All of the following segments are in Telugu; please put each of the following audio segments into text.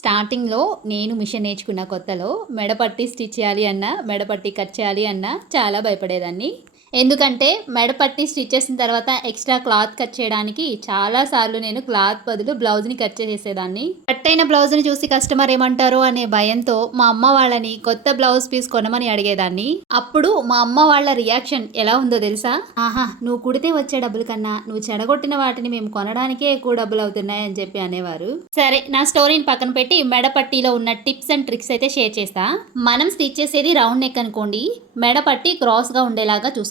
స్టార్టింగ్లో నేను మిషన్ నేర్చుకున్న కొత్తలో మెడపట్టి స్టిచ్ చేయాలి అన్నా మెడపట్టి కట్ చేయాలి అన్నా చాలా భయపడేదాన్ని. ఎందుకంటే మెడపట్టి స్టిచ్ చేసిన తర్వాత ఎక్స్ట్రా క్లాత్ కట్ చేయడానికి చాలా సార్లు నేను క్లాత్ బదులు బ్లౌజ్ని కట్ చేసేదాన్ని కట్ అయిన బ్లౌజ్ని చూసి కస్టమర్ ఏమంటారో అనే భయంతో మా అమ్మ వాళ్ళని కొత్త బ్లౌజ్ పీస్ కొనమని అడిగేదాన్ని. అప్పుడు మా అమ్మ వాళ్ళ రియాక్షన్ ఎలా ఉందో తెలుసా? ఆహా నువ్వు కుడితే వచ్చే డబ్బుల కన్నా నువ్వు చెడగొట్టిన వాటిని మేము కొనడానికే ఎక్కువ డబ్బులు అవుతున్నాయి అని చెప్పి అనేవారు. సరే నా స్టోరీని పక్కన పెట్టి మెడపట్టిలో ఉన్న టిప్స్ అండ్ ట్రిక్స్ అయితే షేర్ చేస్తా. మనం స్టిచ్ చేసేది రౌండ్ నెక్ అనుకోండి మెడ పట్టి క్రాస్గా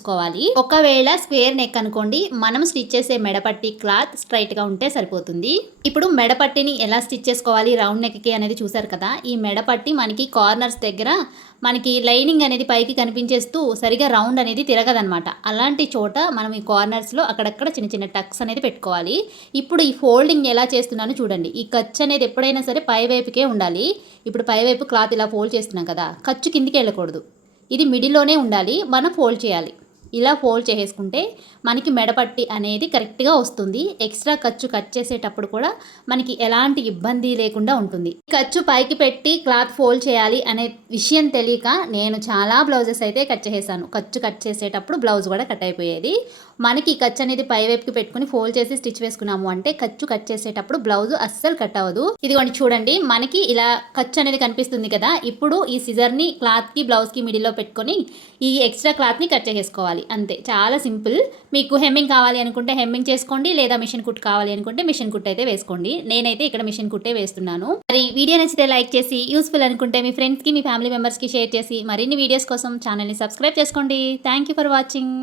ఉండేలాగా చూసుకోవాలి ఒకవేళ స్క్వేర్ నెక్ అనుకోండి మనం స్టిచ్ చేసే మెడపట్టి క్లాత్ స్ట్రైట్గా ఉంటే సరిపోతుంది. ఇప్పుడు మెడపట్టిని ఎలా స్టిచ్ చేసుకోవాలి? రౌండ్ నెక్కి అనేది చూసారు కదా? ఈ మెడపట్టి మనకి కార్నర్స్ దగ్గర మనకి లైనింగ్ అనేది పైకి కనిపించేస్తూ సరిగా రౌండ్ అనేది తిరగదనమాట. అలాంటి చోట మనం ఈ కార్నర్స్లో అక్కడక్కడ చిన్న చిన్న టక్స్ అనేది పెట్టుకోవాలి. ఇప్పుడు ఈ ఫోల్డింగ్ ఎలా చేస్తున్నానో చూడండి. ఈ ఖర్చు అనేది ఎప్పుడైనా సరే పై వైపుకే ఉండాలి. ఇప్పుడు పై వైపు క్లాత్ ఇలా ఫోల్డ్ చేస్తున్నాం కదా. ఖర్చు కిందికి వెళ్ళకూడదు. ఇది మిడిల్లోనే ఉండాలి. మనం ఫోల్డ్ చేయాలి. ఇలా ఫోల్డ్ చేసేసుకుంటే మనకి మెడపట్టి అనేది కరెక్ట్గా వస్తుంది. ఎక్స్ట్రా ఖర్చు కట్ చేసేటప్పుడు కూడా మనకి ఎలాంటి ఇబ్బంది లేకుండా ఉంటుంది. ఖర్చు పైకి పెట్టి క్లాత్ ఫోల్డ్ చేయాలి అనే విషయం తెలియక నేను చాలా బ్లౌజెస్ అయితే కట్ చేసేసాను. ఖర్చు కట్ చేసేటప్పుడు బ్లౌజ్ కూడా కట్ అయిపోయేది. మనకి ఖర్చు అనేది పై వైపుకి పెట్టుకుని ఫోల్డ్ చేసి స్టిచ్ వేసుకున్నాము అంటే ఖర్చు కట్ చేసేటప్పుడు బ్లౌజ్ అస్సలు కట్ అవ్వదు. ఇదిగోండి చూడండి మనకి ఇలా ఖర్చు అనేది కనిపిస్తుంది కదా ఇప్పుడు ఈ సిజర్ని క్లాత్కి బ్లౌజ్కి మిడిల్లో పెట్టుకొని ఈ ఎక్స్ట్రా క్లాత్ని కట్ చేసేసుకోవాలి. అంతే. చాలా సింపుల్. మీకు హెమ్మింగ్ కావాలి అనుకుంటే హెమ్మింగ్ చేసుకోండి లేదా మిషన్ కుట్ కావాలి అనుకుంటే మిషన్ కుట్ అయితే వేసుకోండి. నేనైతే ఇక్కడ మిషన్ కుట్టే వేస్తున్నాను. మరి వీడియో నచ్చితే లైక్ చేసి యూస్ఫుల్ అనుకుంటే మీ ఫ్రెండ్స్కి మీ ఫ్యామిలీ మెంబర్స్కి షేర్ చేసి మరిన్ని వీడియోస్ కోసం ఛానల్ని సబ్స్క్రైబ్ చేసుకోండి. Thank you for watching.